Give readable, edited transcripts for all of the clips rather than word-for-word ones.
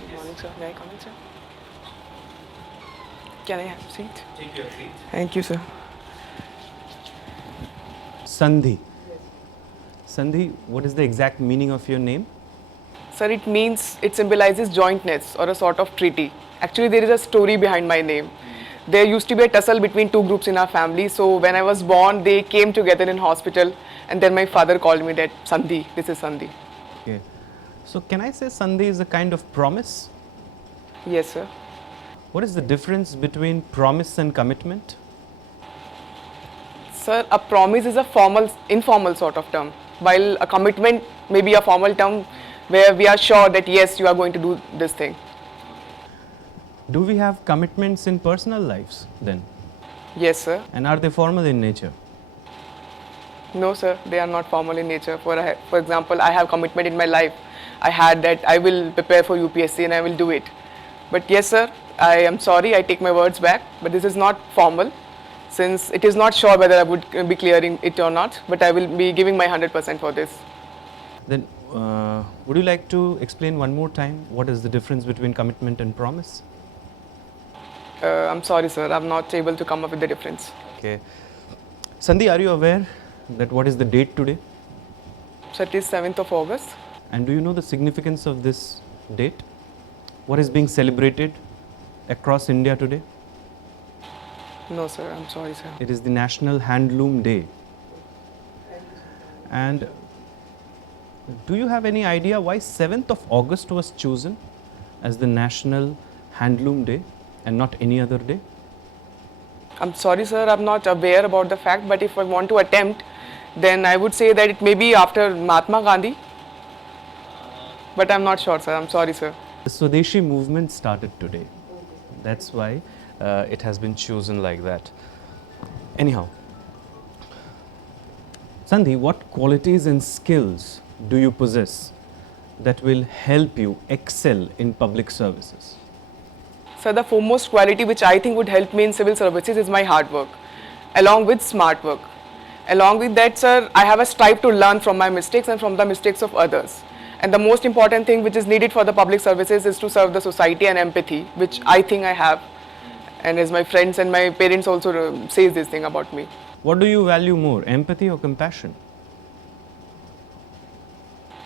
Good morning, sir. May I come in, sir? Can I have a seat? Take your seat. Thank you, sir. Sandhi. Sandhi, what is the exact meaning of your name? Sir, it symbolizes jointness or a sort of treaty. Actually, there is a story behind my name. There used to be a tussle between two groups in our family. So when I was born, they came together in hospital, and then my father called me that Sandhi. This is Sandhi. Okay. So can I say Sandhi is a kind of promise? Yes, sir. What is the difference between promise and commitment? Sir, a promise is a informal sort of term, while a commitment may be a formal term where we are sure that yes, you are going to do this thing. Do we have commitments in personal lives then? Yes, sir. And are they formal in nature? No, sir, they are not formal in nature. For example, I have commitment in my life. I had that I will prepare for UPSC and I will do it. But yes, sir, I am sorry, I take my words back. But this is not formal, since it is not sure whether I would be clearing it or not. But I will be giving my 100% for this. Then would you like to explain one more time what is the difference between commitment and promise? I'm sorry, sir, I'm not able to come up with the difference. Okay. Sandhi, are you aware that what is the date today? So it is 7th of August. And do you know the significance of this date? What is being celebrated across India today? No, sir, I'm sorry, sir. It is the National Handloom Day. And do you have any idea why 7th of August was chosen as the National Handloom Day and not any other day? I'm sorry, sir, I'm not aware about the fact, but if I want to attempt, then I would say that it may be after Mahatma Gandhi. But I'm not sure, sir. I'm sorry, sir. The Swadeshi movement started today. That's why it has been chosen like that. Anyhow, Sandhi, what qualities and skills do you possess that will help you excel in public services? Sir, the foremost quality which I think would help me in civil services is my hard work, along with smart work. Along with that, sir, I have a strive to learn from my mistakes and from the mistakes of others. And the most important thing which is needed for the public services is to serve the society and empathy, which I think I have. And as my friends and my parents also says this thing about me. What do you value more, empathy or compassion?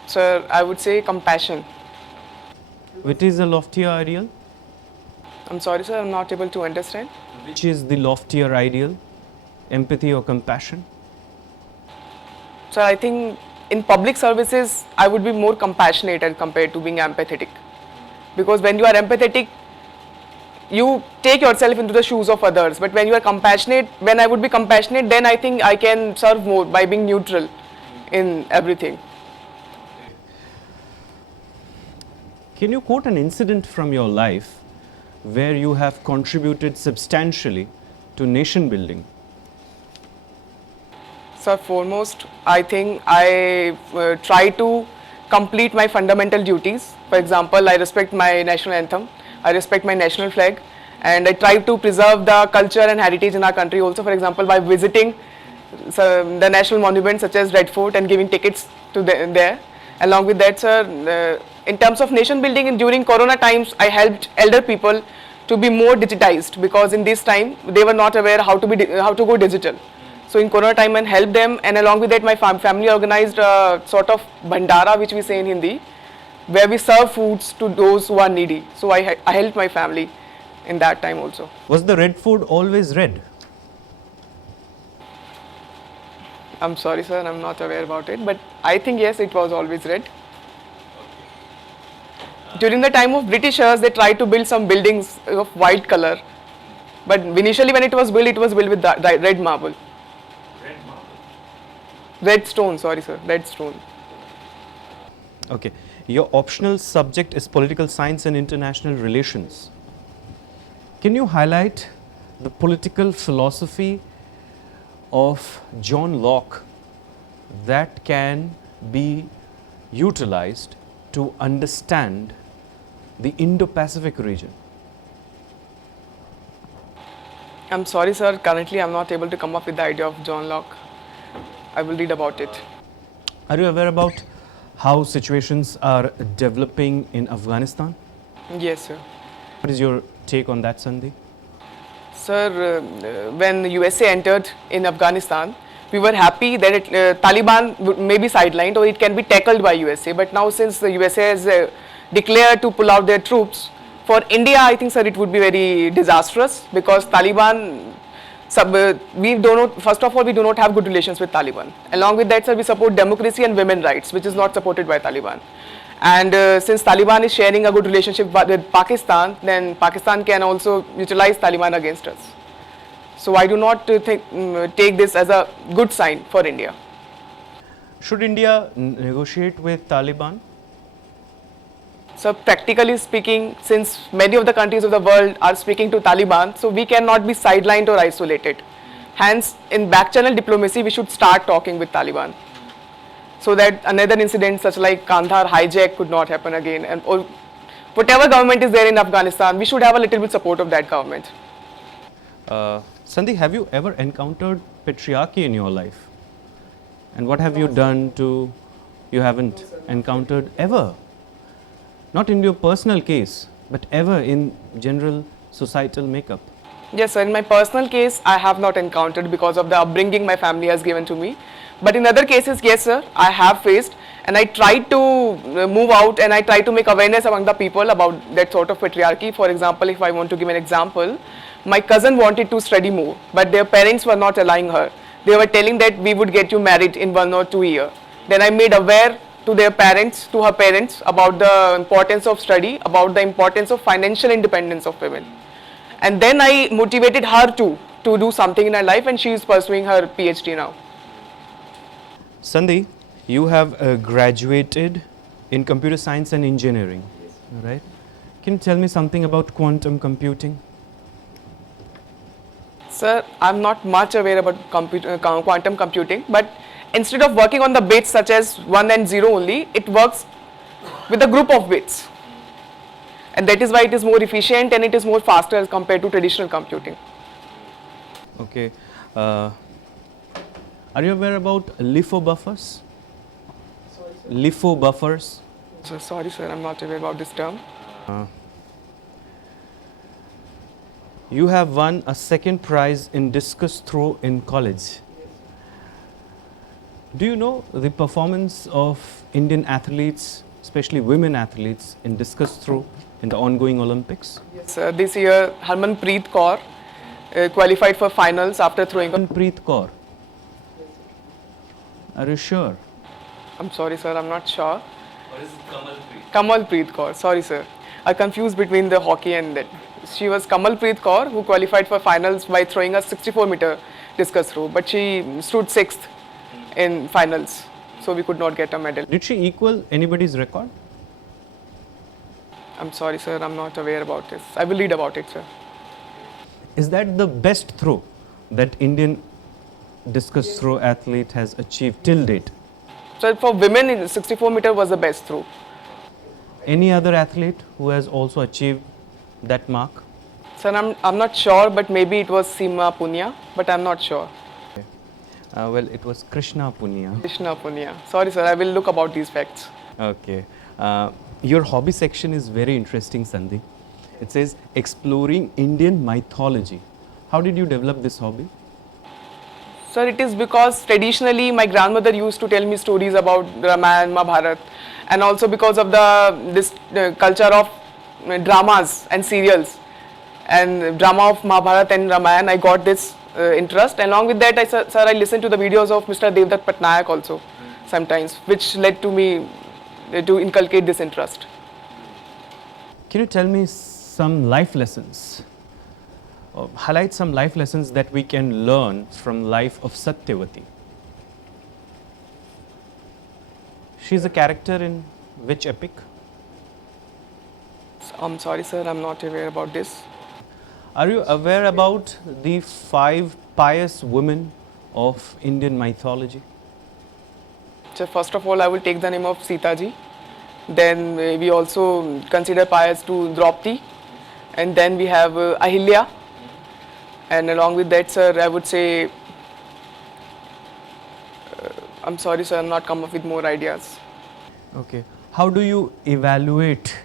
Sir, I would say compassion. Which is a loftier ideal? I'm sorry, sir, I'm not able to understand. Which is the loftier ideal, empathy or compassion? So I think in public services, I would be more compassionate as compared to being empathetic. Because when you are empathetic, you take yourself into the shoes of others. But when you are compassionate, when I would be compassionate, then I think I can serve more by being neutral in everything. Can you quote an incident from your life where you have contributed substantially to nation building? So foremost, I think I try to complete my fundamental duties. For example, I respect my national anthem, I respect my national flag, and I try to preserve the culture and heritage in our country also. For example, by visiting the national monuments such as Red Fort and giving tickets to there. Along with that, sir, in terms of nation building, during Corona times, I helped elder people to be more digitized, because in this time they were not aware how to go digital. So in Corona time, I helped them, and along with that, my family organized a sort of bhandara, which we say in Hindi, where we serve foods to those who are needy. So I helped my family in that time also. Was the red food always red? I'm sorry, sir, I'm not aware about it, but I think yes, it was always red. During the time of Britishers, they tried to build some buildings of white color, but initially when it was built with red marble. Red marble. Red stone, sorry, sir, red stone. Okay. Your optional subject is political science and international relations. Can you highlight the political philosophy of John Locke that can be utilized to understand the Indo-Pacific region? I'm sorry, sir, currently I'm not able to come up with the idea of John Locke. I will read about it. Are you aware about how situations are developing in Afghanistan? Yes, sir. What is your take on that, Sandhi? Sir, when USA entered in Afghanistan, we were happy that Taliban may be sidelined or it can be tackled by USA. But now, since the USA has declared to pull out their troops, for India, I think, sir, it would be very disastrous because Taliban. We do not. First of all, we do not have good relations with Taliban. Along with that, sir, we support democracy and women rights, which is not supported by Taliban. And since Taliban is sharing a good relationship with Pakistan, then Pakistan can also utilize Taliban against us. So I do not take this as a good sign for India. Should India negotiate with Taliban? So practically speaking, since many of the countries of the world are speaking to Taliban, so we cannot be sidelined or isolated. Hence, in back channel diplomacy, we should start talking with Taliban, so that another incident such like Kandahar hijack could not happen again. And or whatever government is there in Afghanistan, we should have a little bit support of that government. Sandhi, have you ever encountered patriarchy in your life? And what have you done to you haven't encountered ever? Not in your personal case, but ever in general societal makeup. Yes, sir. In my personal case, I have not encountered because of the upbringing my family has given to me. But in other cases, yes, sir, I have faced, and I try to move out and I try to make awareness among the people about that sort of patriarchy. For example, if I want to give an example, my cousin wanted to study more, but their parents were not allowing her. They were telling that we would get you married in 1 or 2 years. Then I made aware to their parents, to her parents, about the importance of study, about the importance of financial independence of women. And then I motivated her to do something in her life, and she is pursuing her PhD now. Sandhi, you have graduated in computer science and engineering, right? Can you tell me something about quantum computing? Sir, I'm not much aware about quantum computing, but instead of working on the bits such as 1 and 0 only, it works with a group of bits. And that is why it is more efficient and it is more faster as compared to traditional computing. Okay. Are you aware about LIFO buffers? LIFO buffers? So sorry, sir, I'm not aware about this term. You have won a second prize in discus throw in college. Do you know the performance of Indian athletes, especially women athletes, in discus throw in the ongoing Olympics? Yes, sir. This year, Harmanpreet Kaur qualified for finals after throwing. Harmanpreet Kaur. Are you sure? I'm sorry, sir, I'm not sure. What is Kamalpreet? Kamalpreet Kaur. Sorry, sir. I confused between the hockey and that. She was Kamalpreet Kaur who qualified for finals by throwing a 64-meter discus throw, but she stood 6th in finals, so we could not get a medal. Did she equal anybody's record? I'm sorry, sir, I'm not aware about this. I will read about it, sir. Is that the best throw that Indian discus throw athlete has achieved till date? So for women, 64-meter was the best throw. Any other athlete who has also achieved that mark? Sir, I'm not sure, but maybe it was Seema Punia, but I'm not sure. Well, it was Krishna Punia. Krishna Punia. Sorry, sir, I will look about these facts. Okay. Your hobby section is very interesting, Sandhi. It says exploring Indian mythology. How did you develop this hobby? Sir, it is because traditionally my grandmother used to tell me stories about Ramayana, Mahabharata, and also because of this culture of dramas and serials and drama of Mahabharata and Ramayana, I got this interest. Along with that, I listened to the videos of Mr. Devdutt Patnaik also sometimes, which led to me to inculcate this interest. Can you tell me some life lessons? Highlight some life lessons that we can learn from life of Satyavati. She is a character in which epic? I'm sorry, sir, I'm not aware about this. Are you aware about the 5 pious women of Indian mythology? So first of all, I will take the name of Sita ji. Then we also consider pious to Draupadi, and then we have Ahilya. And along with that, sir, I would say, I'm sorry, sir, I'm not come up with more ideas. Okay. How do you evaluate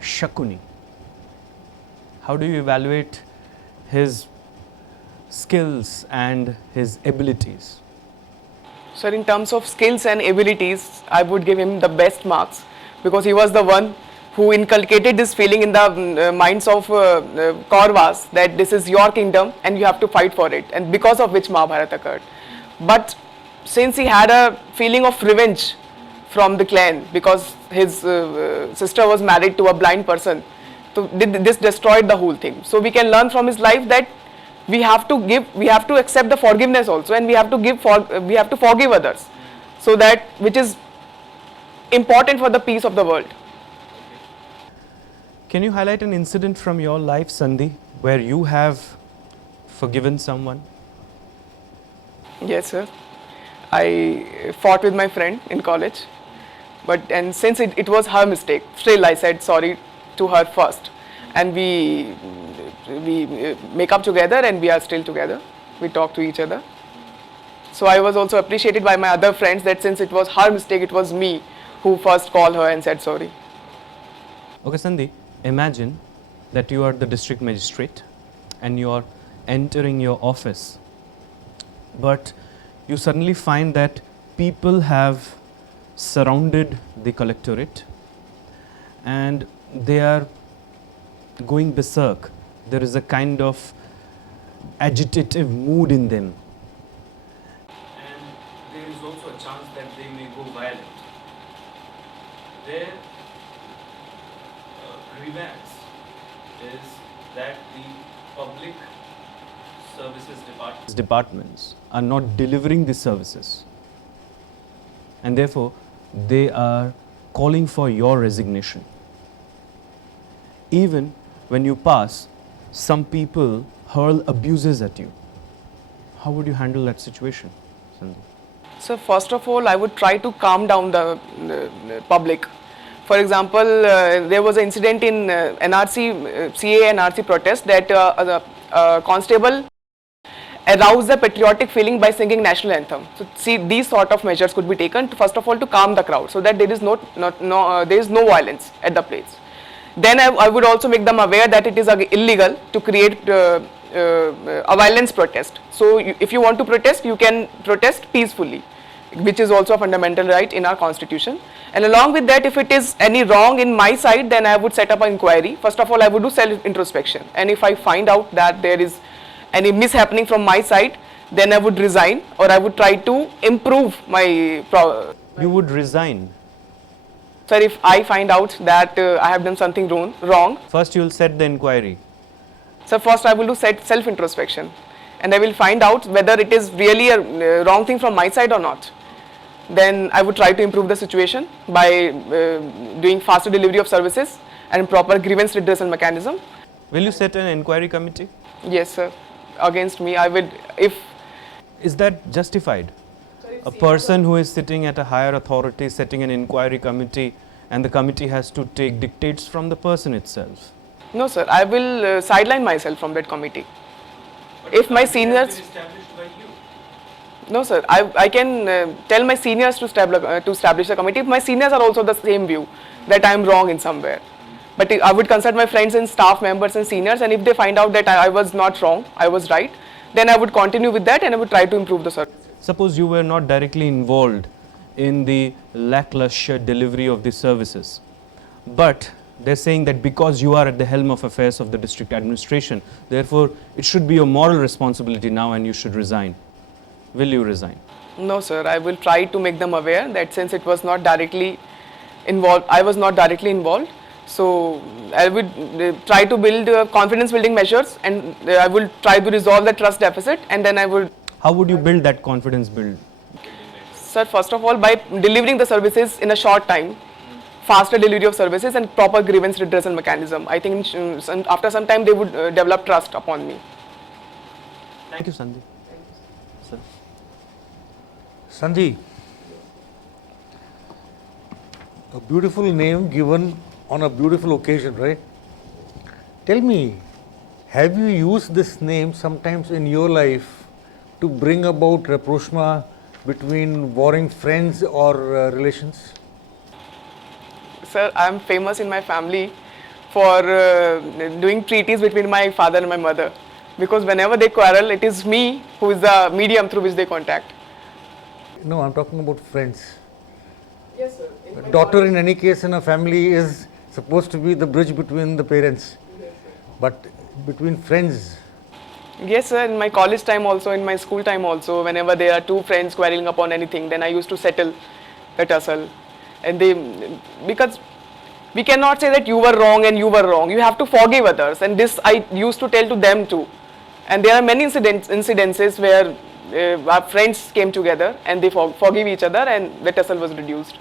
Shakuni? How do you evaluate his skills and his abilities? Sir, in terms of skills and abilities, I would give him the best marks because he was the one who inculcated this feeling in the minds of Kauravas that this is your kingdom and you have to fight for it, and because of which Mahabharata occurred. But since he had a feeling of revenge from the clan because his sister was married to a blind person, so this destroyed the whole thing. So we can learn from his life that we have to accept the forgiveness also, and we have to forgive others, so that which is important for the peace of the world. Can you highlight an incident from your life, Sandhi, where you have forgiven someone? Yes, sir. I fought with my friend in college, and since it was her mistake, still I said sorry to her first, and we make up together, and we are still together. We talk to each other. So I was also appreciated by my other friends that since it was her mistake, it was me who first called her and said sorry. Okay, Sandhi, imagine that you are the district magistrate and you are entering your office, but you suddenly find that people have surrounded the collectorate and they are going berserk. There is a kind of agitative mood in them. And there is also a chance that they may go violent. Their grievance is that the public services Departments are not delivering the services, and therefore they are calling for your resignation. Even when you pass, some people hurl abuses at you. How would you handle that situation, Sandhi? So first of all, I would try to calm down the public. For example, there was an incident in CA NRC protest that a constable aroused the patriotic feeling by singing national anthem. So see, these sort of measures could be taken to, first of all, to calm the crowd so that there is no violence at the place. Then I would also make them aware that it is illegal to create a violence protest. So if you want to protest, you can protest peacefully, which is also a fundamental right in our constitution. And along with that, if it is any wrong in my side, then I would set up an inquiry. First of all, I would do self-introspection. And if I find out that there is any mishappening from my side, then I would resign, or I would try to improve my... You would resign. Sir, if I find out that I have done something wrong, First you will set the inquiry. so first I will do self-introspection, and I will find out whether it is really a wrong thing from my side or not. Then I would try to improve the situation by doing faster delivery of services and proper grievance redressal mechanism. Will you set an inquiry committee? Yes, sir. Against me, I would, if... Is that justified? A person who is sitting at a higher authority setting an inquiry committee, and the committee has to take dictates from the person itself. No, sir. I will sideline myself from that committee. If my seniors... established by you. No, sir. I can tell my seniors to establish a committee if my seniors are also the same view that I am wrong in somewhere. But I would consult my friends and staff members and seniors, and if they find out that I was not wrong, I was right, then I would continue with that and I would try to improve the service. Suppose you were not directly involved in the lackluster delivery of the services, but they're saying that because you are at the helm of affairs of the district administration, therefore it should be your moral responsibility now and you should resign. Will you resign? No, sir. I will try to make them aware that since it was not directly involved, I was not directly involved. So I would try to build confidence building measures, and I will try to resolve the trust deficit, and then I would... How would you build that confidence build? Sir, first of all, by delivering the services in a short time, faster delivery of services and proper grievance redressal mechanism. I think after some time they would develop trust upon me. Thank you, Sandhi. Sir. Sandhi, a beautiful name given on a beautiful occasion, right? Tell me, have you used this name sometimes in your life to bring about rapprochement between warring friends or relations? Sir, I am famous in my family for doing treaties between my father and my mother. Because whenever they quarrel, it is me who is the medium through which they contact. No, I'm talking about friends. Yes, sir. A daughter, in any case, in a family is supposed to be the bridge between the parents. But between friends, Yes, sir. In my college time also, in my school time also, whenever there are two friends quarreling upon anything, then I used to settle the tussle. And because we cannot say that you were wrong and you were wrong. You have to forgive others, and this I used to tell to them too. And there are many incidences where our friends came together and they forgive each other, and the tussle was reduced.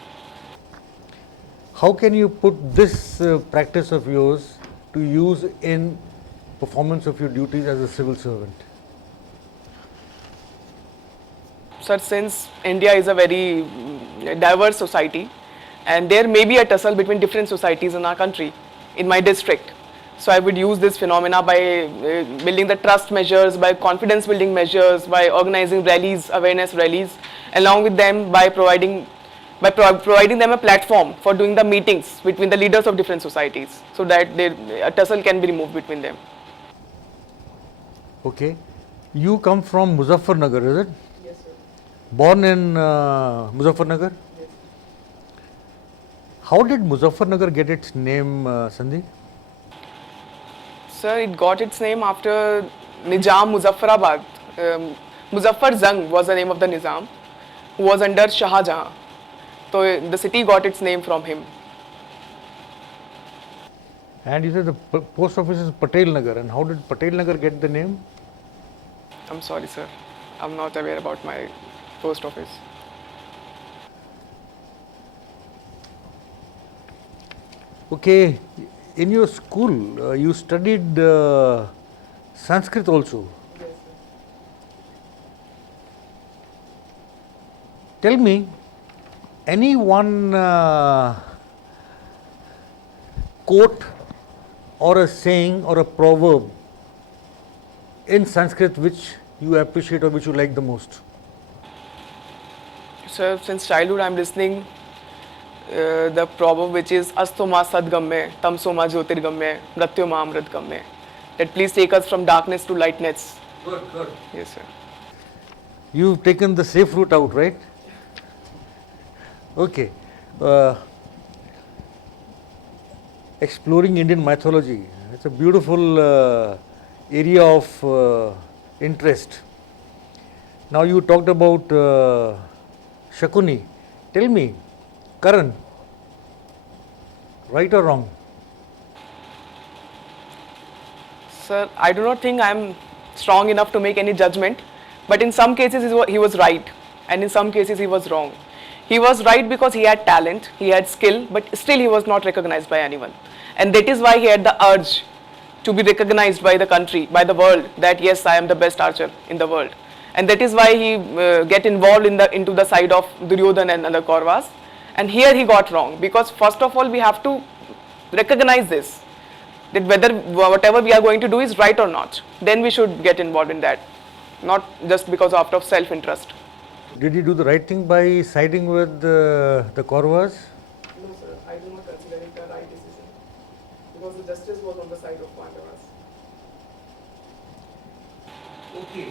how can you put this practice of yours to use in performance of your duties as a civil servant? Sir, since India is a very diverse society, and there may be a tussle between different societies in our country, in my district. So I would use this phenomena by building the trust measures, by confidence building measures, by organizing rallies, awareness rallies, along with them by providing them a platform for doing the meetings between the leaders of different societies, so that a tussle can be removed between them. Okay. You come from Muzaffarnagar, is it? Yes, sir. Born in Muzaffarnagar? Yes. How did Muzaffarnagar get its name, Sandhi? Sir, it got its name after Nizam Muzaffarabad. Muzaffar Zang was the name of the Nizam, who was under Shah Jahan. So the city got its name from him. And you said the post office is Patel Nagar. And how did Patel Nagar get the name? I'm sorry, sir. I'm not aware about my post office. Okay. In your school, you studied Sanskrit also. Yes, Tell me, any one quote or a saying or a proverb in Sanskrit which you appreciate or which you like the most? Sir, since childhood I'm listening the proverb which is Astoma Sadgamme, Tamsoma Jyotirgamme, Mratyoma Amritgamme. That please take us from darkness to lightness. Good. Yes, sir. You've taken the safe route out, right? Okay. Exploring Indian mythology. It's a beautiful area of interest. Now you talked about Shakuni. Tell me, Karan, right or wrong? Sir, I do not think I am strong enough to make any judgment, but in some cases he was right, and in some cases he was wrong. He was right because he had talent, he had skill, but still he was not recognized by anyone. And that is why he had the urge to be recognized by the country, by the world, that yes, I am the best archer in the world. And that is why he get involved into the side of Duryodhan and other Kauravas. And here he got wrong, because first of all we have to recognize this, that whether whatever we are going to do is right or not. Then we should get involved in that, not just because of self-interest. Did he do the right thing by siding with the Kauravas? No, sir, I do not consider it a right decision, because the justice was on the side of Pandavas. Okay.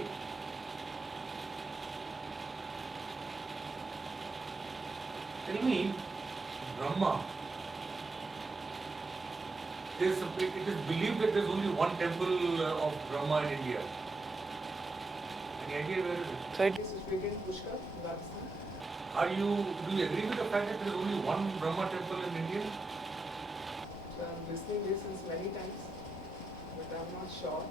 Tell me, Brahma. It is believed that there is only one temple of Brahma in India. Any idea where is it? So it is situated in Pushkar, Rajasthan. Do you agree with the fact that there is only one Brahma temple in India? So I'm listening this since many times, but I'm not sure.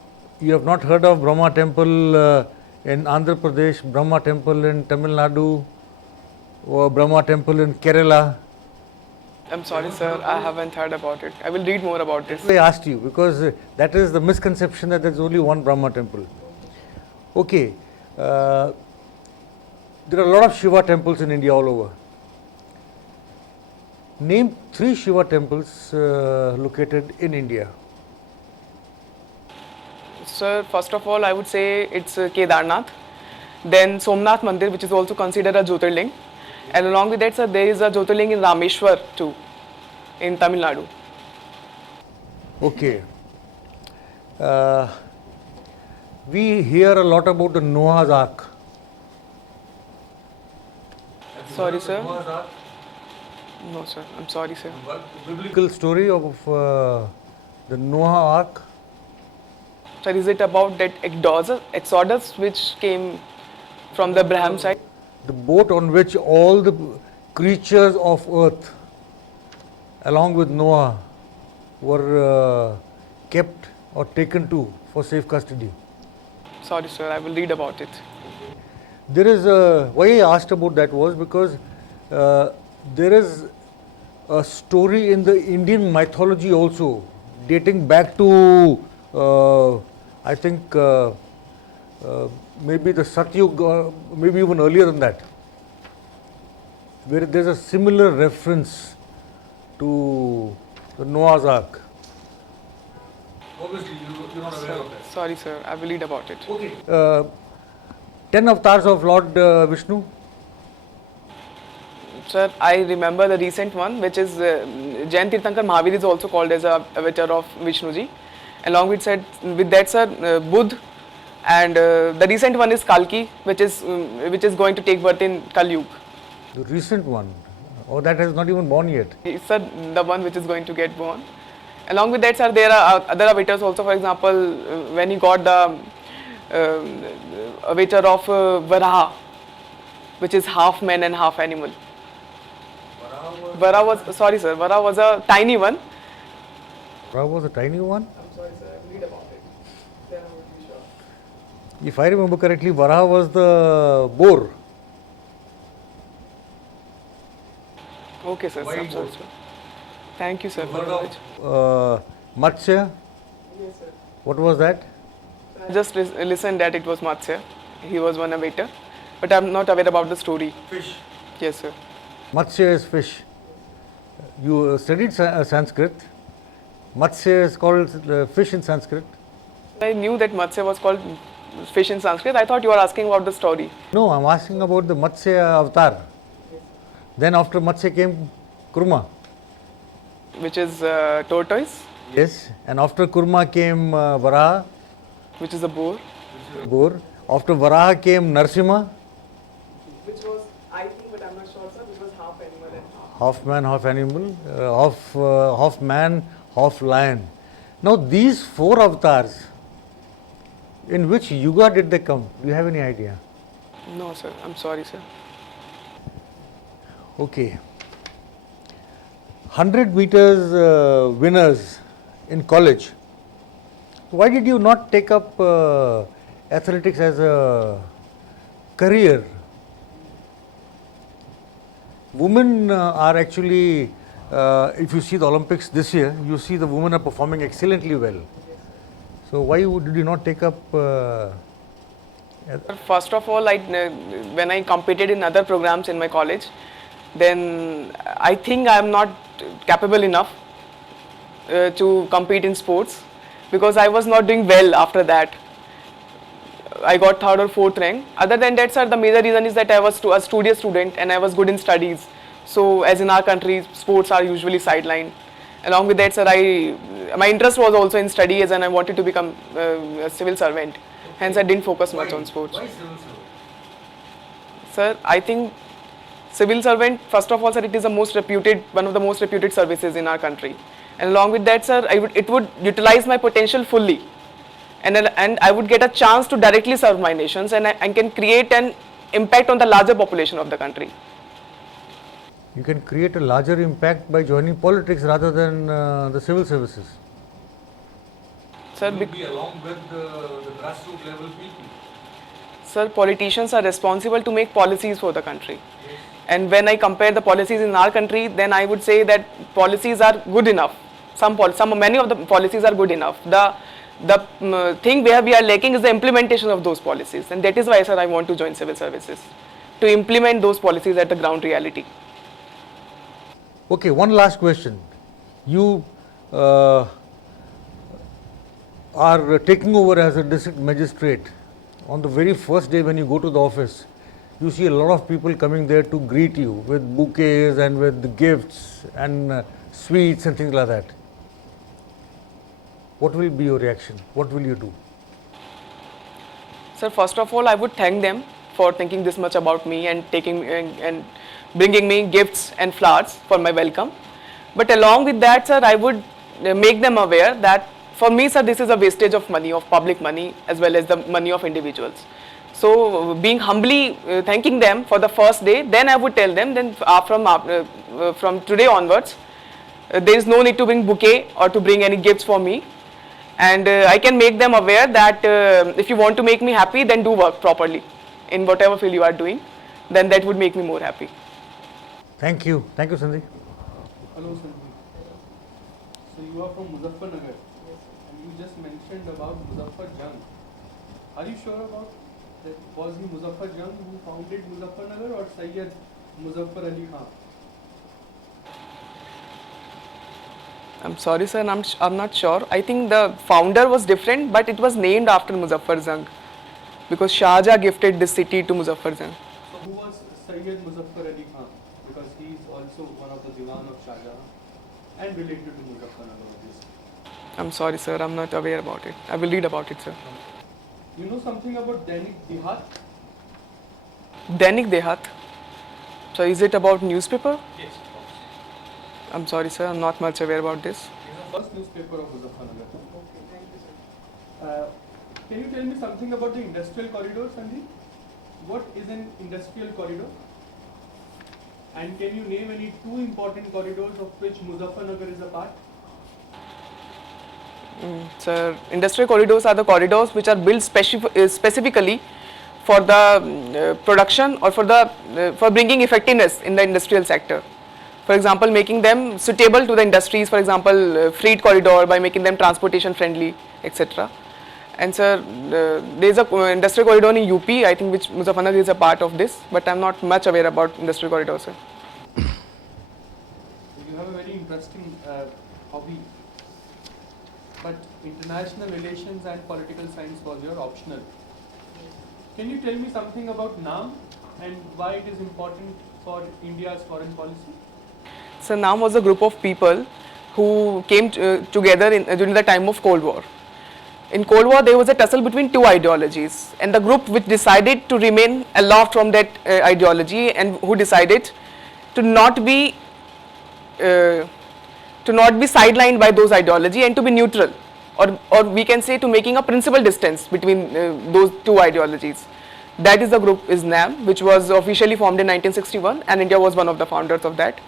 You have not heard of Brahma temple in Andhra Pradesh, Brahma temple in Tamil Nadu, or Brahma temple in Kerala? I'm sorry, sir, I haven't heard about it. I will read more about this. I asked you because that is the misconception that there is only one Brahma temple. Okay. There are a lot of Shiva temples in India all over. Name 3 Shiva temples located in India. Sir, first of all, I would say it's Kedarnath, then Somnath Mandir, which is also considered a Jyotirling, and along with that, sir, there is a Jyotirling in Rameshwar too, in Tamil Nadu. Okay. We hear a lot about the Noah's Ark. Sorry, sir. No, sir. I'm sorry, sir. Biblical story of the Noah Ark. Sir, is it about that Exodus which came from the Abraham side? The boat on which all the creatures of earth, along with Noah, were kept or taken to for safe custody. Sorry, sir. I will read about it. There is why I asked about that was because there is a story in the Indian mythology also dating back to I think maybe the Satyuga, maybe even earlier than that, where there is a similar reference to the Noah's Ark. Obviously, you're not aware of that. Sorry, sir. I will read about it. Okay. 10 avatars of Lord Vishnu. Sir, I remember the recent one, which is Jain Tirthankar Mahavir is also called as a avatar of Vishnuji. Along with that, sir, Budh, and the recent one is Kalki, which is going to take birth in Kal Yuga. The recent one, or that has not even born yet. Sir, the one which is going to get born. Along with that, sir, there are other avatars also. For example, when he got the avatar of Varaha, which is half man and half animal. Varaha was a tiny one. Varaha was a tiny one. I'm sorry, sir. I will read about it. Then I will be sure. If I remember correctly, Varaha was the boar. Okay, sir. I'm sorry, sir. Thank you, sir. For the knowledge. Matsya, Yes, sir. what was that? I just listened that it was Matsya. He was one avatar, but I'm not aware about the story. Fish. Yes, sir. Matsya is fish. You studied Sanskrit. Matsya is called fish in Sanskrit. I knew that Matsya was called fish in Sanskrit. I thought you were asking about the story. No, I'm asking about the Matsya avatar. Then after Matsya came Kurma. Which is tortoise, Yes. And after Kurma came Varaha, which is a boar. boar. After Varaha came Narsimha, Which was, I think, but I'm not sure, sir, which was half animal and half. half man, half animal, half man, half lion. Now these four avatars, in which yuga did they come? Do you have any idea? No, sir. I'm sorry, sir. Okay. 100 meters winners in college. Why did you not take up athletics as a career? Women are actually, if you see the Olympics this year, you see the women are performing excellently well. So why did you not take up? First of all, when I competed in other programs in my college, then I think I am not capable enough to compete in sports, because I was not doing well after that. I got third or fourth rank. Other than that, sir, the major reason is that I was a studious student and I was good in studies. So, as in our country, sports are usually sidelined. Along with that, sir, my interest was also in studies and I wanted to become a civil servant. Hence, I didn't focus much on sports. Why civil servant? Sir, I think civil servant, first of all, sir, it is one of the most reputed services in our country. And along with that, sir, it would utilize my potential fully. And I would get a chance to directly serve my nations, and I can create an impact on the larger population of the country. You can create a larger impact by joining politics rather than the civil services. Sir, Be along with the grassroots level people. Sir, politicians are responsible to make policies for the country. And when I compare the policies in our country, then I would say that policies are good enough. Many of the policies are good enough. The thing where we are lacking is the implementation of those policies, and that is why, sir, I want to join civil services, to implement those policies at the ground reality. Okay, one last question. You are taking over as a district magistrate. On the very first day when you go to the office, you see a lot of people coming there to greet you with bouquets and with gifts and sweets and things like that. what will be your reaction? What will you do? Sir, first of all, I would thank them for thinking this much about me and and bringing me gifts and flowers for my welcome. But along with that, sir, I would make them aware that for me, sir, this is a wastage of money, of public money, as well as the money of individuals. So, being humbly thanking them for the first day, then I would tell them, then from today onwards, there is no need to bring bouquet or to bring any gifts for me. And I can make them aware that if you want to make me happy, then do work properly in whatever field you are doing. Then that would make me more happy. Thank you. Thank you, Sandeep. Hello, Sandeep. So you are from Muzaffarnagar. Yes. And you just mentioned about Muzaffar Jung. Are you sure about that? Was he Muzaffar Jung who founded Muzaffarnagar or Sayyid Muzaffar Ali Khan? I'm sorry, sir, I'm not sure. I think the founder was different, but it was named after Muzaffar Jung because Shah Jahan gifted this city to Muzaffar Jung. So who was Sayyid Muzaffar Ali Khan? Because he is also one of the Diwan of Shah Jahan and related to Muzaffarnagar, obviously. I'm sorry, sir, I'm not aware about it. I will read about it, sir. You know something about Dainik Dehat? Dainik Dehat. So is it about newspaper? Yes. I'm sorry, sir, I'm not much aware about this. It's the first newspaper of Muzaffarnagar. Okay, thank you, sir. Can you tell me something about the industrial corridor, Sandeep? What is an industrial corridor? And can you name any two important corridors of which Muzaffarnagar is a part? Sir, industrial corridors are the corridors which are built specifically for the production or for bringing effectiveness in the industrial sector. For example, making them suitable to the industries, for example, freight corridor by making them transportation friendly, etc. And sir, there is a industrial corridor in UP, I think, which Muzaffarnagar is a part of this, but I'm not much aware about industrial corridor, sir. You have a very interesting hobby, but international relations and political science was your optional. Can you tell me something about NAM and why it is important for India's foreign policy? So NAM was a group of people who came together during the time of Cold War. In Cold War, there was a tussle between two ideologies, and the group which decided to remain aloft from that ideology and who decided to not be sidelined by those ideology and to be neutral, or we can say to making a principal distance between those two ideologies. That is the group is NAM, which was officially formed in 1961, and India was one of the founders of that.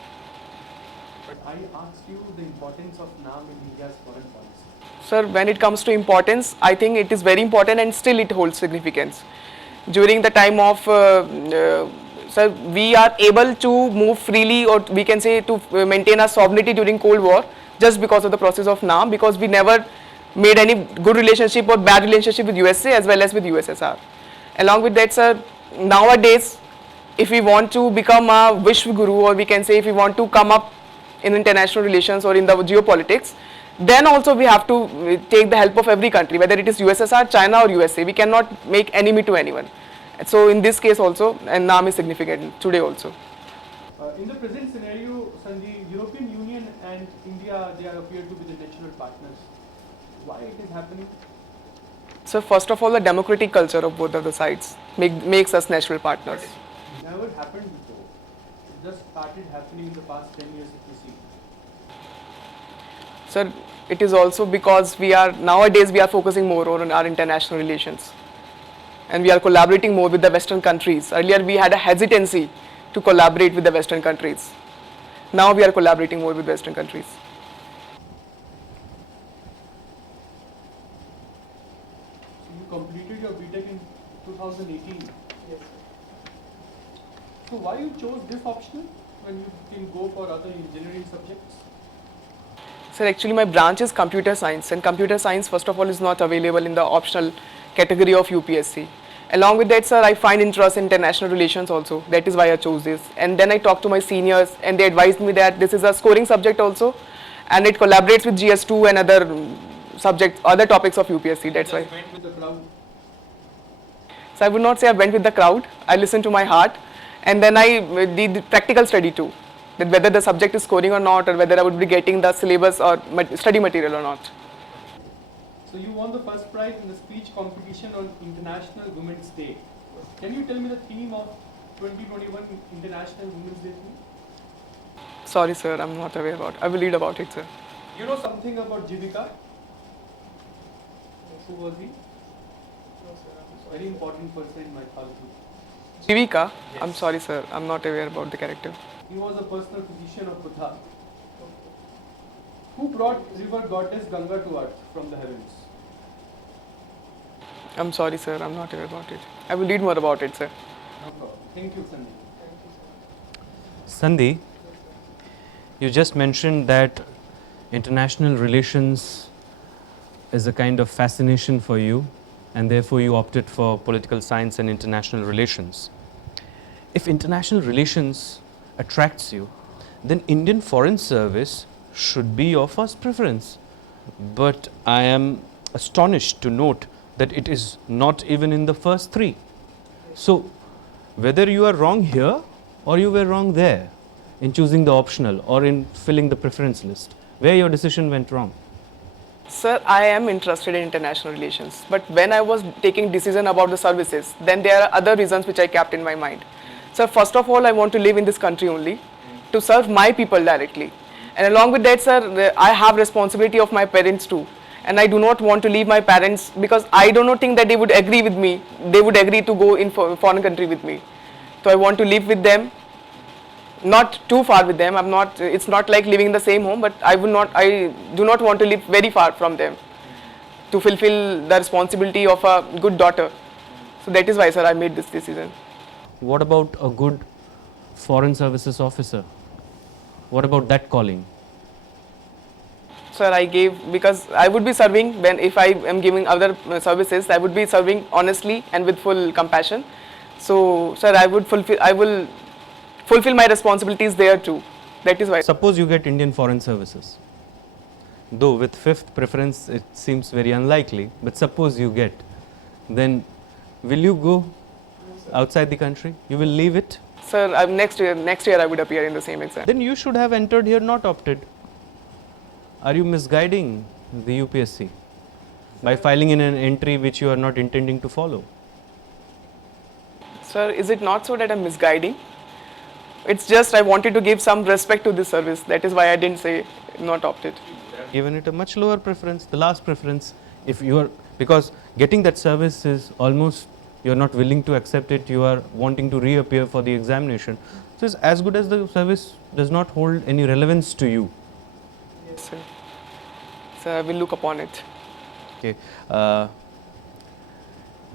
But I asked you the importance of NAM in India's foreign policy. Sir, when it comes to importance, I think it is very important and still it holds significance. During the time of, sir, we are able to move freely, or we can say to maintain our sovereignty during Cold War just because of the process of NAM, because we never made any good relationship or bad relationship with USA as well as with USSR. Along with that, sir, nowadays, if we want to become a Vishwa Guru, or we can say if we want to come up in international relations or in the geopolitics, then also we have to take the help of every country, whether it is USSR, China or USA. We cannot make enemy to anyone. So in this case also, and NAM is significant today also. In the present scenario, Sandeep, European Union and India, they appear to be the natural partners. Why it is happening? So first of all, the democratic culture of both of the sides makes us natural partners. It never happened before. It just started happening in the past 10 years if you see. Sir, it is also because nowadays we are focusing more on our international relations. And we are collaborating more with the Western countries. Earlier we had a hesitancy to collaborate with the Western countries. Now we are collaborating more with Western countries. So you completed your BTech in 2018. Yes. So why you chose this optional when you can go for other engineering subjects? Sir, actually my branch is computer science, and computer science first of all is not available in the optional category of UPSC. Along with that, sir, I find interest in international relations also. That is why I chose this. And then I talked to my seniors and they advised me that this is a scoring subject also, and it collaborates with GS2 and other subjects, other topics of UPSC. That's why. Went with the crowd. So I would not say I went with the crowd. I listened to my heart, and then I did practical study too. That whether the subject is scoring or not, or whether I would be getting the syllabus or study material or not. So you won the first prize in the speech competition on International Women's Day. Can you tell me the theme of 2021 International Women's Day? Sorry, sir, I'm not aware about. I will read about it, sir. You know something about Jivika? Who was he? Very important person in my childhood. Jivika? Yes. I'm sorry, sir, I'm not aware about the character. He was a personal physician of Buddha. Who brought river goddess Ganga to earth from the heavens? I'm sorry, sir, I'm not aware about it. I will read more about it, sir. No problem. Thank you, Sandeep. Sandhi, you just mentioned that international relations is a kind of fascination for you, and therefore you opted for political science and international relations. If international relations attracts you, then Indian Foreign Service should be your first preference. But I am astonished to note that it is not even in the first three. So, whether you are wrong here or you were wrong there in choosing the optional or in filling the preference list, where your decision went wrong. Sir, I am interested in international relations, but when I was taking decision about the services, then there are other reasons which I kept in my mind. Sir, first of all, I want to live in this country only, to serve my people directly. And along with that, sir, I have responsibility of my parents too. And I do not want to leave my parents because I do not think that they would agree with me. They would agree to go in foreign country with me. So I want to live with them, not too far with them. It's not like living in the same home, but I do not want to live very far from them to fulfill the responsibility of a good daughter. So that is why, sir, I made this decision. What about a good foreign services officer? What about that calling? Sir, I gave, because I would be serving, if I am giving other services, I would be serving honestly and with full compassion. So, sir, I will fulfill my responsibilities there too. That is why. Suppose you get Indian Foreign Services. Though with fifth preference it seems very unlikely, but suppose you get, then will you go outside the country? You will leave it? Sir, next year I would appear in the same exam. Then you should have entered here, not opted. Are you misguiding the UPSC by filing in an entry which you are not intending to follow? Sir, is it not so that I'm misguiding? It's just I wanted to give some respect to this service. That is why I didn't say not opted. Given it a much lower preference, the last preference, if you are, because getting that service is almost, you are not willing to accept it, you are wanting to reappear for the examination. So it's as good as the service does not hold any relevance to you. Yes, sir. So I will look upon it. Okay.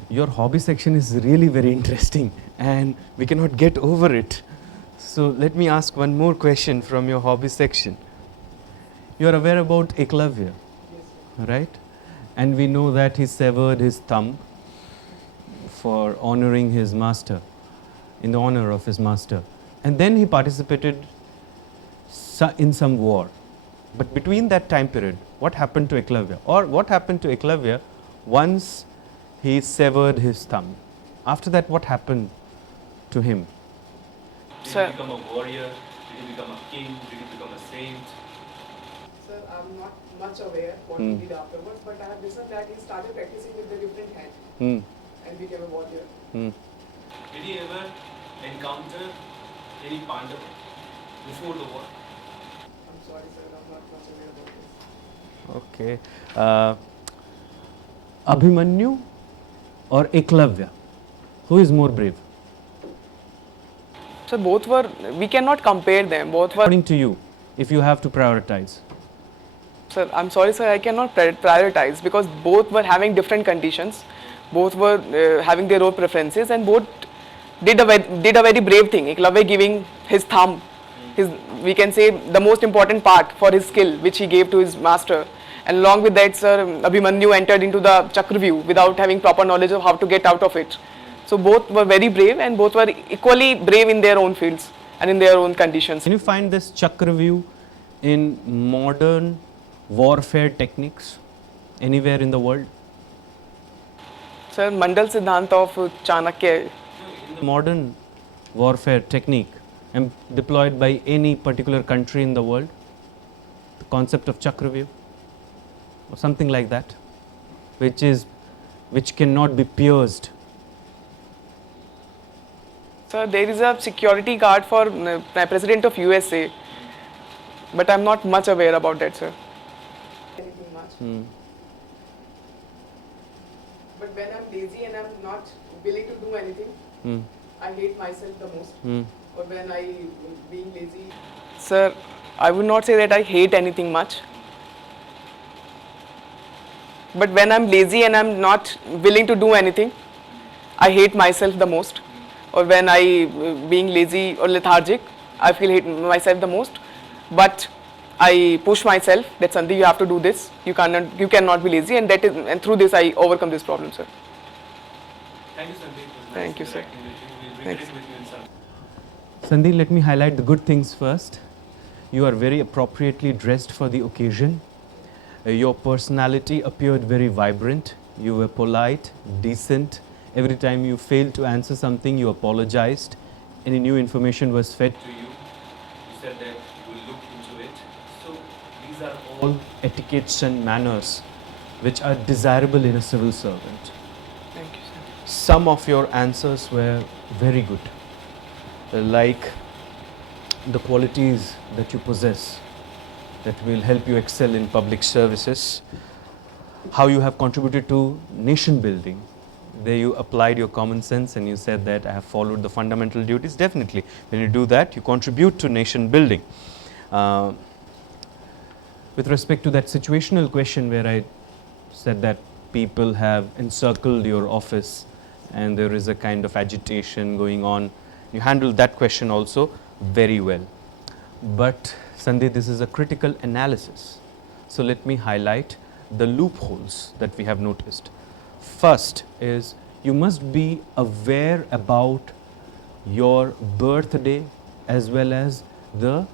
Your hobby section is really very interesting and we cannot get over it. So let me ask one more question from your hobby section. You are aware about Eklavya, right? And we know that he severed his thumb for honoring his master, in the honor of his master. And then he participated in some war. But between that time period, what happened to Eklavya? Or what happened to Eklavya once he severed his thumb? After that, what happened to him? Did Sir. he become a warrior? Did he become a king? Did he become a saint? Sir, I'm not much aware what he did afterwards, but I have listened that he started practicing with the different hand Hmm. and became a warrior. Hmm. Did he ever encounter any Pandava before the war? I'm sorry, sir, I'm not much aware about this. Okay. Abhimanyu or Eklavya? Who is more brave? So both were, we cannot compare them. Both were, According to you, if you have to prioritize. sir, I'm sorry, sir, I cannot prioritize because both were having different conditions. Both were having their own preferences and both did a very brave thing. Eklavya giving his thumb, we can say the most important part for his skill which he gave to his master. And along with that, sir, Abhimanyu entered into the Chakravyuh without having proper knowledge of how to get out of it. So both were very brave and both were equally brave in their own fields and in their own conditions. Can you find this Chakravyuh in modern warfare techniques anywhere in the world? Sir, Mandal Siddhant of Chanakya. Modern warfare technique deployed by any particular country in the world? The concept of Chakravyuh or something like that? which cannot be pierced? Sir, there is a security guard for President of USA, but I'm not much aware about that, sir. Anything much. Hmm. But when I'm lazy and I'm not willing to do anything, Hmm. I hate myself the most. Hmm. Or when I being lazy. Sir, I would not say that I hate anything much. But when I'm lazy and I'm not willing to do anything, I hate myself the most. Or when I being lazy or lethargic, I feel hate myself the most. But I push myself that Sandeep, you have to do this. You cannot be lazy, and through this I overcome this problem, sir. Thank you, Sandeep. It was nice Thank you, sir. interacting with you. We'll Thanks. reconnect with you in some. Sandeep, let me highlight the good things first. You are very appropriately dressed for the occasion. Your personality appeared very vibrant. You were polite, decent. Every time you failed to answer something, you apologized. Any new information was fed To you, you said that you will look into it. So these are all etiquettes and manners which are desirable in a civil servant. Thank you, sir. Some of your answers were very good, like the qualities that you possess that will help you excel in public services, how you have contributed to nation building. There you applied your common sense and you said that I have followed the fundamental duties. Definitely, when you do that, you contribute to nation building. With respect to that situational question where I said that people have encircled your office and there is a kind of agitation going on, you handled that question also very well. But Sandeep, this is a critical analysis. So let me highlight the loopholes that we have noticed. First is you must be aware about your birthday as well as the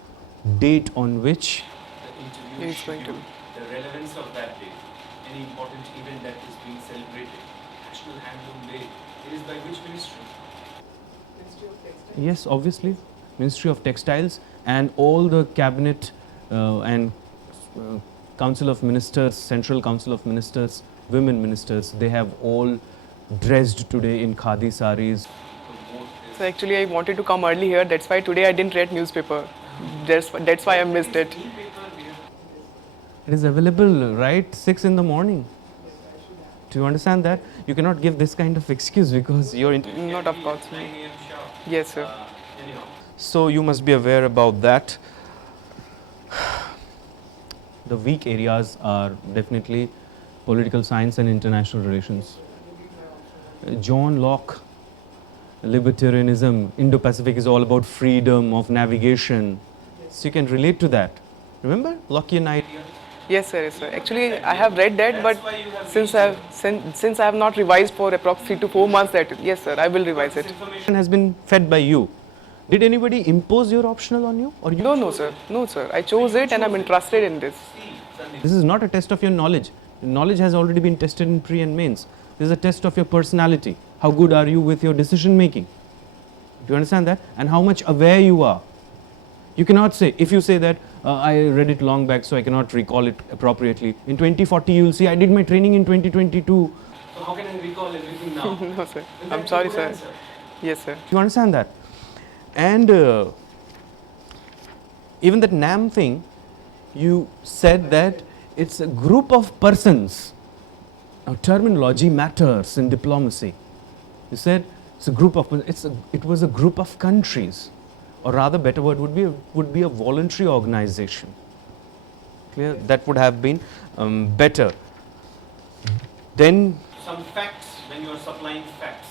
date on which the interview It's going to schedule, the relevance of that day, any important event that is being celebrated, National Handloom Day, it is by which ministry? yes, obviously, Ministry of Textiles and all the cabinet and Council of Ministers, Central Council of Ministers, women ministers, they have all dressed today in khadi saris. The vote is So actually, I wanted to come early here. That's why today I didn't read newspaper. That's why I missed it. e-paper, we have It is available right 6 in the morning. Do you understand that? You cannot give this kind of excuse because you're Not of course. 9 a.m. sharp. Yes, sir. Anyhow, so you must be aware about that. The weak areas are definitely political science and international relations. John Locke, libertarianism, Indo-Pacific is all about freedom of navigation. So you can relate to that. Remember Lockean idea? Yes, sir. Yes, sir. Actually, I have read that, but that's why you have since I have not revised for approximately 3 to 4 months, that yes, sir, I will revise this it. information Has been fed by you. Did anybody impose your optional on you, or you? No, sir. No, sir. I chose it, and I'm interested in this. see, Sandeep, This is not a test of your knowledge. Knowledge has already been tested in pre and mains. This is a test of your personality. How good are you with your decision making? Do you understand that? And how much aware you are. You cannot say, if you say that I read it long back so I cannot recall it appropriately. In 2040 you will see I did my training in 2022. so how can I recall everything now? No, sir. Will I'm that sorry, be a good sir. answer? Yes, sir. You understand that? And even that NAM thing, you said that it's a group of persons. Now, terminology matters in diplomacy. You said it's a group of, it was a group of countries, or rather, better word would be a voluntary organization. Clear? That would have been better. Then Some facts, when you are supplying facts,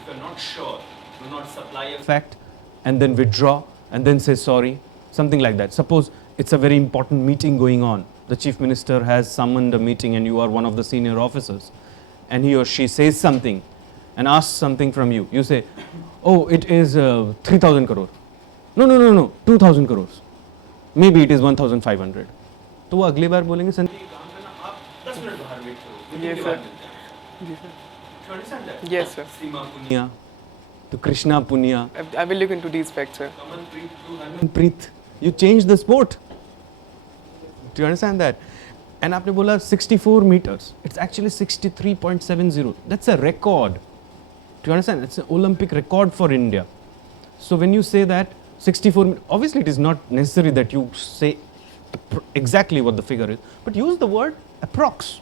if you are not sure, do not supply a fact. fact and then withdraw and then say sorry, something like that. Suppose it's a very important meeting going on. The chief minister has summoned a meeting and you are one of the senior officers and he or she says something and asks something from you. You say, oh, it is 3,000 crore. No, 2,000 crores. Maybe it is 1,500. तो वो अगली बार बोलेंगे ये काम करना आप 10 minute बाहर wait करो मीटिंग Yes, के sir. बाद मिलते हैं you understand that Yes, sir. सीमा पुनिया पुनिया तो Krishna Punia I will look into these facts, sir. Kamanpreet to Harman Preet, you change the sport. Do you understand that? and आपने बोला 64 meters. It's actually 63.70. That's a record. Do you understand? It's an Olympic record for India. So when you say that 64, obviously it is not necessary that you say exactly what the figure is, but use the word approx.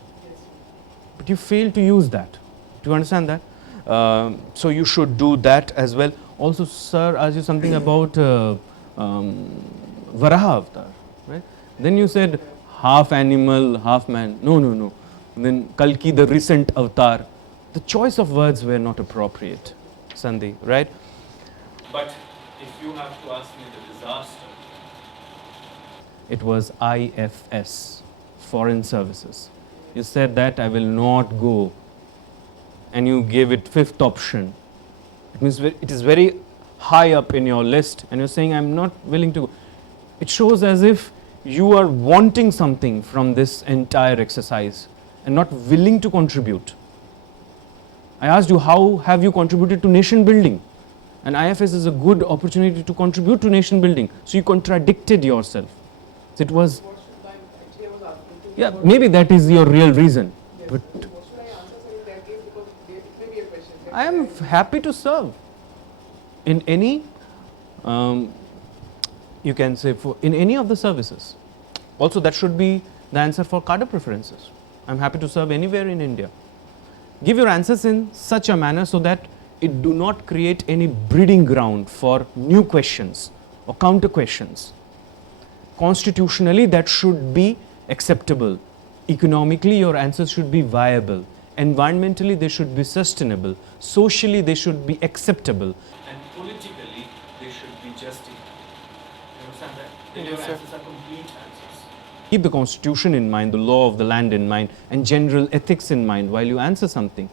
But you fail to use that. Do you understand that? So you should do that as well. Also, sir asked you something about Varaha avatar, right? Then you said half animal, half man. No, no, no. Then Kalki, the recent avatar. The choice of words were not appropriate, Sandhi, right? But if you have to ask me the disaster, It was IFS, Foreign Services. You said that I will not go, and you gave it fifth option. It means it is very high up in your list, and you're saying I'm not willing to go. It shows as if you are wanting something from this entire exercise and not willing to contribute. I asked you, how have you contributed to nation building? And IFS is a good opportunity to contribute to nation building. So you contradicted yourself. So it was, yeah, maybe that is your real reason. But I am happy to serve in any, you can say, in any of the services. Also, that should be the answer for cadre preferences. I'm happy to serve anywhere in India. Give your answers in such a manner so that it do not create any breeding ground for new questions or counter questions. Constitutionally, that should be acceptable. Economically, your answers should be viable. Environmentally, they should be sustainable. Socially, they should be acceptable. and politically, they should be justified. You understand that? Then your Yes, sir. answers are complete answers. Keep the constitution in mind, the law of the land in mind, and general ethics in mind while you answer something.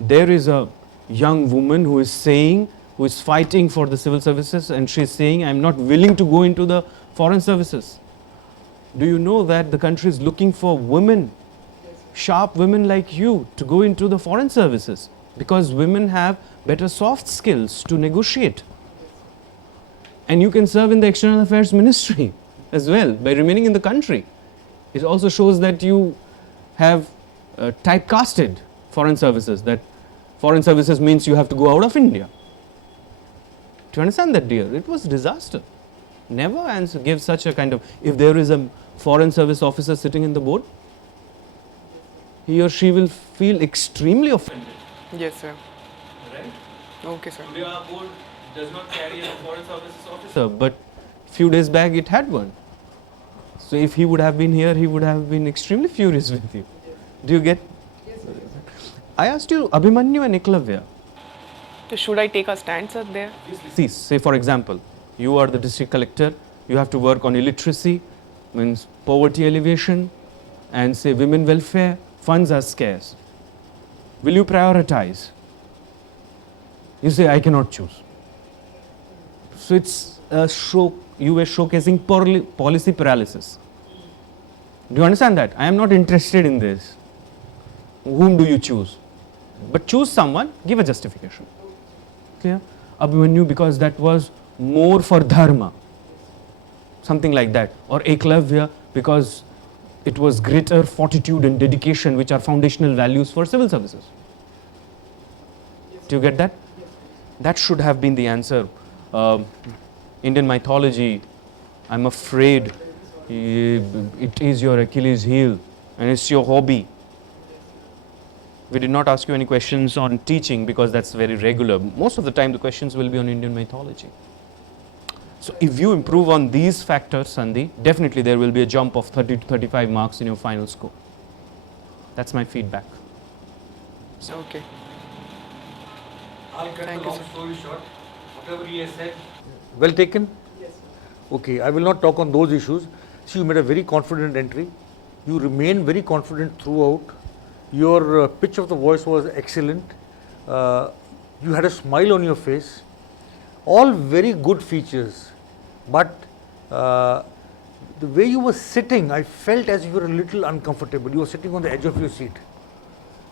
There is a young woman who is saying, who is fighting for the civil services, and she is saying, I'm not willing to go into the foreign services. Do you know that the country is looking for women, sharp women like you, to go into the foreign services? Because women have better soft skills to negotiate. And you can serve in the External Affairs Ministry as well by remaining in the country. It also shows that you have typecasted foreign services, that foreign services means you have to go out of India. Do you understand that, dear? It was disaster. Never give such a kind of, if there is a foreign service officer sitting in the board, he or she will feel extremely offended. Yes, sir. Right? Okay, sir. Today our board does not carry a foreign services officer. So, but few days back it had one. So if he would have been here, he would have been extremely furious with you. Do you get? I asked you Abhimanyu and Eklavya. So should I take a stand, sir, there? See, say for example, you are the district collector, you have to work on illiteracy, means poverty alleviation, and say women welfare, funds are scarce. Will you prioritize? You say, I cannot choose. So it's a show, you were showcasing policy paralysis. Do you understand that? I am not interested in this. Whom do you choose? But choose someone, give a justification. Clear? Abhimanyu, because that was more for dharma. Something like that. Or Eklavya, because it was greater fortitude and dedication, which are foundational values for civil services. Do you get that? That should have been the answer. Indian mythology, I'm afraid it is your Achilles heel and it's your hobby. We did not ask you any questions on teaching because that's very regular. Most of the time the questions will be on Indian mythology. So if you improve on these factors, Sandhi, definitely there will be a jump of 30 to 35 marks in your final score. That's my feedback. Okay. I'll cut Thank the you, long sir. story short. Whatever he has said, Well taken? Yes. Okay, I will not talk on those issues. See, you made a very confident entry. You remained very confident throughout. Your pitch of the voice was excellent. You had a smile on your face. All very good features. But the way you were sitting, I felt as if you were a little uncomfortable. You were sitting on the edge of your seat.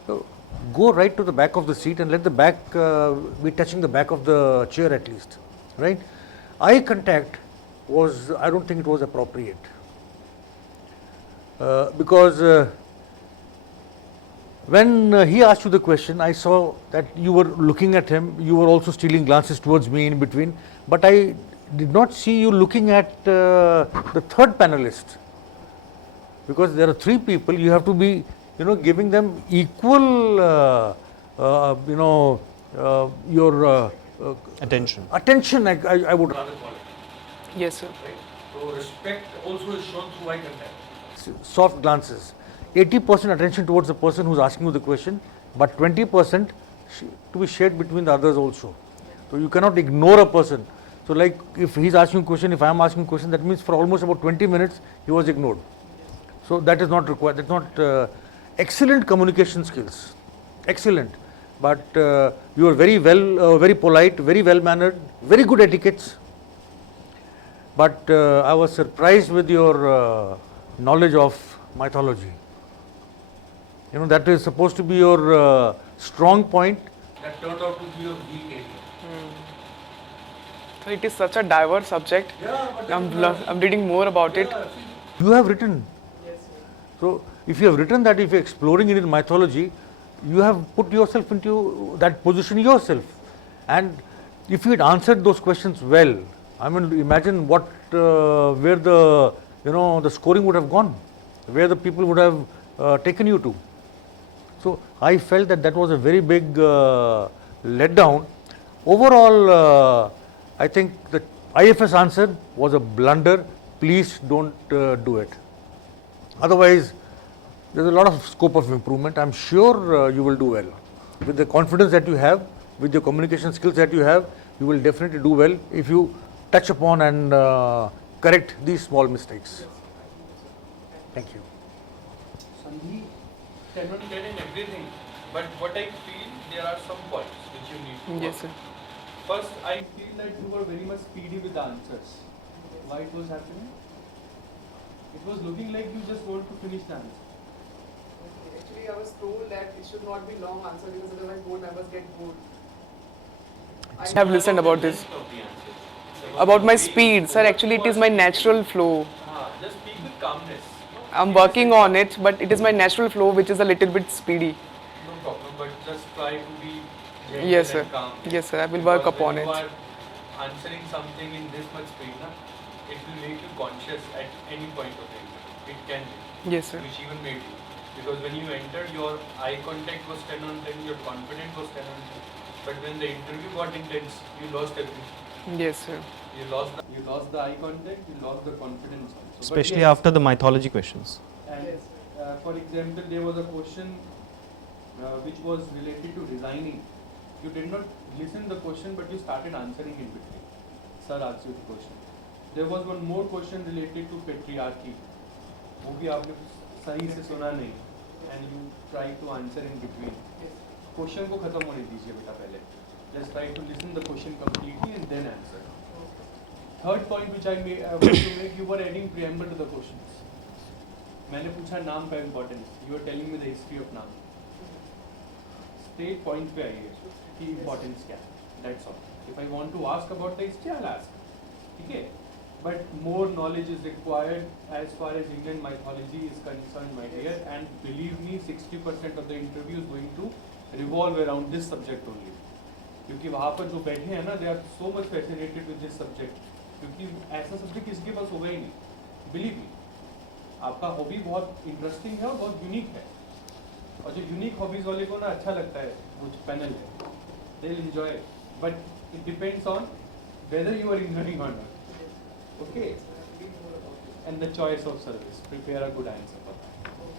So, go right to the back of the seat and let the back be touching the back of the chair at least, right? Eye contact was, I don't think it was appropriate. because when he asked you the question, I saw that you were looking at him, you were also stealing glances towards me in between, but I did not see you looking at the third panelist, because there are three people, you have to be, giving them equal, your Attention. attention, I would Rather quality, Yes, sir. right? So respect also is shown through eye contact. soft glances. 80% attention towards the person who's asking you the question, but 20% to be shared between the others also. So you cannot ignore a person. So like if he's asking a question, if I am asking a question, that means for almost about 20 minutes he was ignored. So that is not required. That's not excellent communication skills. Excellent. But you are very well, very polite, very well mannered, very good etiquettes. But I was surprised with your knowledge of mythology. That is supposed to be your strong point. That turned out to be your weak area. So it is such a diverse subject. I'm reading more about it. You have written. So if you have written that, if you're exploring Indian mythology, you have put yourself into that position yourself. And if you had answered those questions well, I mean, imagine what, where the, the scoring would have gone, where the people would have taken you to. So I felt that that was a very big letdown. Overall, I think the IFS answer was a blunder. Please don't do it. Otherwise, there's a lot of scope of improvement. I'm sure you will do well. With the confidence that you have, with the communication skills that you have, you will definitely do well if you touch upon and correct these small mistakes. Thank you. Sandhi, 10 on 10 in everything, but what I feel, there are some points which you need to Yes, work. sir. First, I feel that you were very much speedy with the answers. Why it was happening? It was looking like you just want to finish the answer. Actually, I was told that it should not be long answer because otherwise board members get bored. I have listened about this. Length of the answer. It's About my the way speed, you sir. Actually, it is my natural flow. Just speak with calmness. I'm working on it, but it is my natural flow which is a little bit speedy. No problem, but just try to be gentle Yes, sir. and calm. Yes, sir. I will work Because upon when it. you are answering something in this much speed, it will make you conscious at any point of time. It can be, Yes, sir. which even made you. Because when you entered, your eye contact was 10 on 10, your confidence was 10 on 10. But when the interview got intense, you lost everything. Yes, sir. You lost the You lost the eye contact, you lost the confidence also. But Especially yes, after the mythology questions. And for example, there was a question which was related to resigning. You did not listen the question, but you started answering in between. Sir asked you the question. There was one more question related to patriarchy. वो भी आपने सही से सुना नहीं, and you try to answer in between. Question को खत्म होने दीजिए बेटा पहले. Just try to listen the question completely and then answer. Third point which I want to make, you were adding preamble to the questions. मैंने पूछा नाम का importance. You are telling me the history of नाम. Straight point पे आइए कि importance क्या है. That's all. If I want to ask about the history, I'll ask. ठीक है? But more knowledge is required as far as Indian mythology is concerned, my dear. And believe me, 60% of the interview is going to revolve around this subject only. क्योंकि वहाँ पर जो बैठे हैं ना, they are so much fascinated with this subject. क्योंकि ऐसा subject किसी के पास होगा ही नहीं. Believe me. आपका हॉबी बहुत इंटरेस्टिंग है और बहुत यूनिक है. और जो यूनिक हॉबीज वाले को ना अच्छा लगता है वो पैनल है, they will enjoy. But it depends on whether you are enjoying और not. Okay, and the choice of service. Prepare a good answer for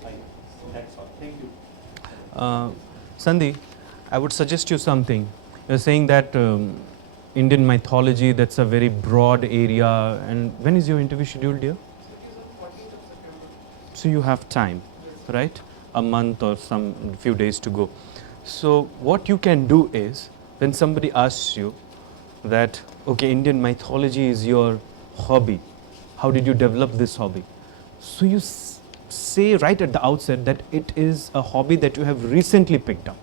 that. That's all. Thank you. Sandhi, I would suggest you something. You're saying that Indian mythology, that's a very broad area. And when is your interview scheduled, dear? So you have time, right? A month or some few days to go. So what you can do is, when somebody asks you that, okay, Indian mythology is your hobby, how did you develop this hobby? So you say right at the outset that it is a hobby that you have recently picked up,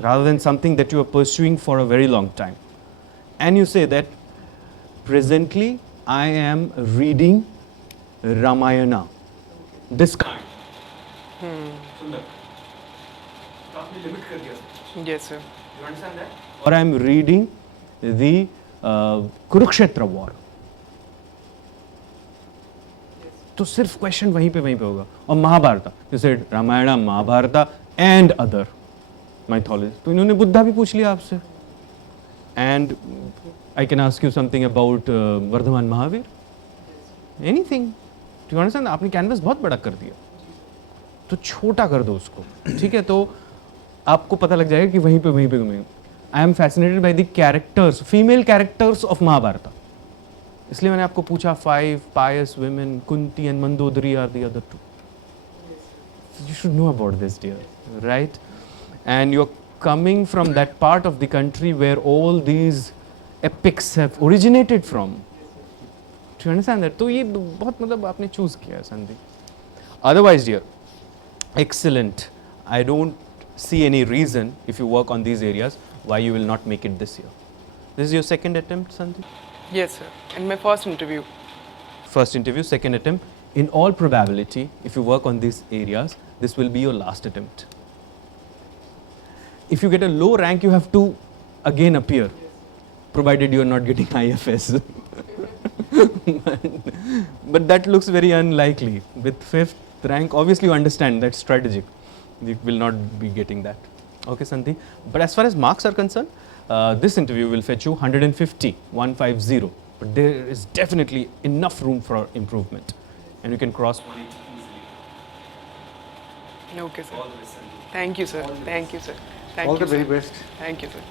rather than something that you are pursuing for a very long time. And you say that presently I am reading Ramayana. This kind. सुंदर तो आपने limit कर दिया sir Yes, sir. You understand that Or I am reading the Kurukshetra war. तो सिर्फ question वहीं पे होगा. और महाभारत, जैसे Ramayan, Mahabharat and other mythology. तो इन्होंने बुद्धा भी पूछ लिया आपसे. And I can ask you something about Vardhaman Mahavir. Anything. Do you understand? आपने कैनवस बहुत बड़ा कर दिया, तो छोटा कर दो उसको. ठीक है, तो आपको पता लग जाएगा कि वहीं पे घूमेंगे. I am fascinated by the characters, female characters of Mahabharat. इसलिए मैंने आपको पूछा 5 pious women, Kunti and Mandodari are the other 2. You should know about this, dear, right? And you're coming from that part of the country where all these epics have originated from. Do you understand that? तो ये बहुत मतलब आपने choose किया है, Sandeep. Otherwise, dear, excellent. I don't see any reason, if you work on these areas, why you will not make it this year. This is your second attempt, Sandeep? Yes, sir. In my first interview. First interview, second attempt. In all probability, if you work on these areas, this will be your last attempt. If you get a low rank, you have to again appear, provided you are not getting IFS. But that looks very unlikely. With 5th rank, obviously you understand that's strategic. You will not be getting that. Okay, Sandeep. But as far as marks are concerned, this interview will fetch you 150, 150. But there is definitely enough room for improvement. And you can cross. Okay, sir. All the best, Sandeep. Thank you, sir. Thank you, sir. Thank All you, the very sir. best. Thank you, sir.